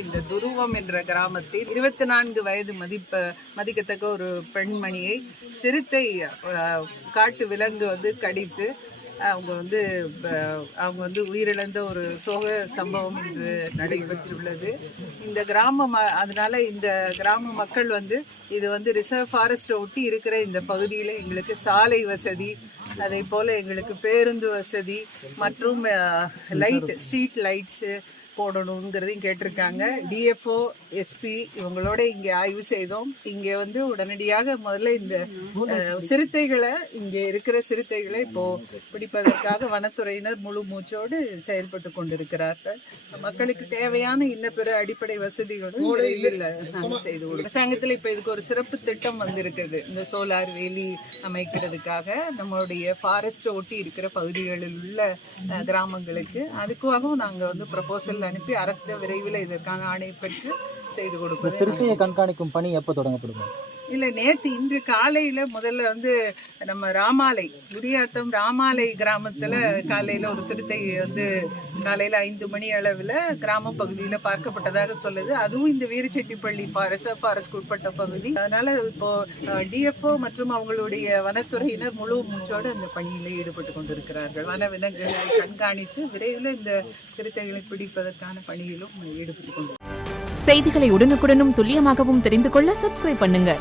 இந்த துருவம் என்ற கிராமத்தில் 24 வயது மதிக்கத்தக்க ஒரு பெண்மணியை சிறுத்தை காட்டு விலங்கு கடித்து அவங்க உயிரிழந்த ஒரு சோக சம்பவம் இன்று நடைபெற்றுள்ளது. இந்த கிராமம் அதனால இந்த கிராம மக்கள் இது ரிசர்வ் ஃபாரஸ்ட் ஒட்டி இருக்கிற இந்த பகுதியில் எங்களுக்கு சாலை வசதி, அதே போல எங்களுக்கு பேருந்து வசதி மற்றும் ஸ்ட்ரீட் லைட்ஸு போடணுங்கிறதையும் கேட்டிருக்காங்க. டிஎஃப்ஓ, எஸ்பி இவங்களோட இங்கே ஆய்வு செய்தோம். இங்கே உடனடியாக முதல்ல இந்த சிறுத்தைகளை, இங்கே இருக்கிற சிறுத்தைகளை இப்போ பிடிப்பதற்காக வனத்துறையினர் முழு மூச்சோடு செயல்பட்டு கொண்டிருக்கிறார்கள். மக்களுக்கு தேவையான இன்ன பிற அடிப்படை வசதிகளும் நாங்கள் செய்து கொடுக்கிறோம். அரசாங்கத்தில் இப்போ இதுக்கு ஒரு சிறப்பு திட்டம் வந்திருக்குது. இந்த சோலார் வேலி அமைக்கிறதுக்காக நம்மளுடைய ஃபாரஸ்ட் ஒட்டி இருக்கிற பகுதிகளில் உள்ள கிராமங்களுக்கு அதுக்காகவும் நாங்கள் ப்ரப்போசல் அனுப்பி அரசு விரைவில் இதற்கான ஆணை பெற்று செய்து கொடுப்போம். சிறுத்தையை கண்காணிக்கும் பணி எப்போ தொடங்கப்படுமா? இல்லை, இன்று காலையில் முதல்ல நம்ம ராமாலை குடியாத்தம் ராமாலை கிராமத்தில் காலையில் ஒரு சிறுத்தை காலையில் 5 மணி அளவில் கிராம பகுதியில் பார்க்கப்பட்டதாக சொல்லுது. அதுவும் இந்த வீரச்செட்டிப்பள்ளி ஃபாரஸ்ட் உட்பட்ட பகுதி. அதனால இப்போ டிஎஃப்ஓ மற்றும் அவங்களுடைய வனத்துறையினர் முழு மூச்சோடு அந்த பணியில் ஈடுபட்டு கொண்டிருக்கிறார்கள். வன விலங்குகளை கண்காணித்து விரைவில் இந்த சிறுத்தைகளை பிடிப்பதற்கான பணியிலும் ஈடுபட்டு கொண்டிருக்கிறார்கள். செய்திகளை உடனுக்குடனும் துல்லியமாகவும் தெரிந்து கொள்ள சப்ஸ்கிரைப் பண்ணுங்க.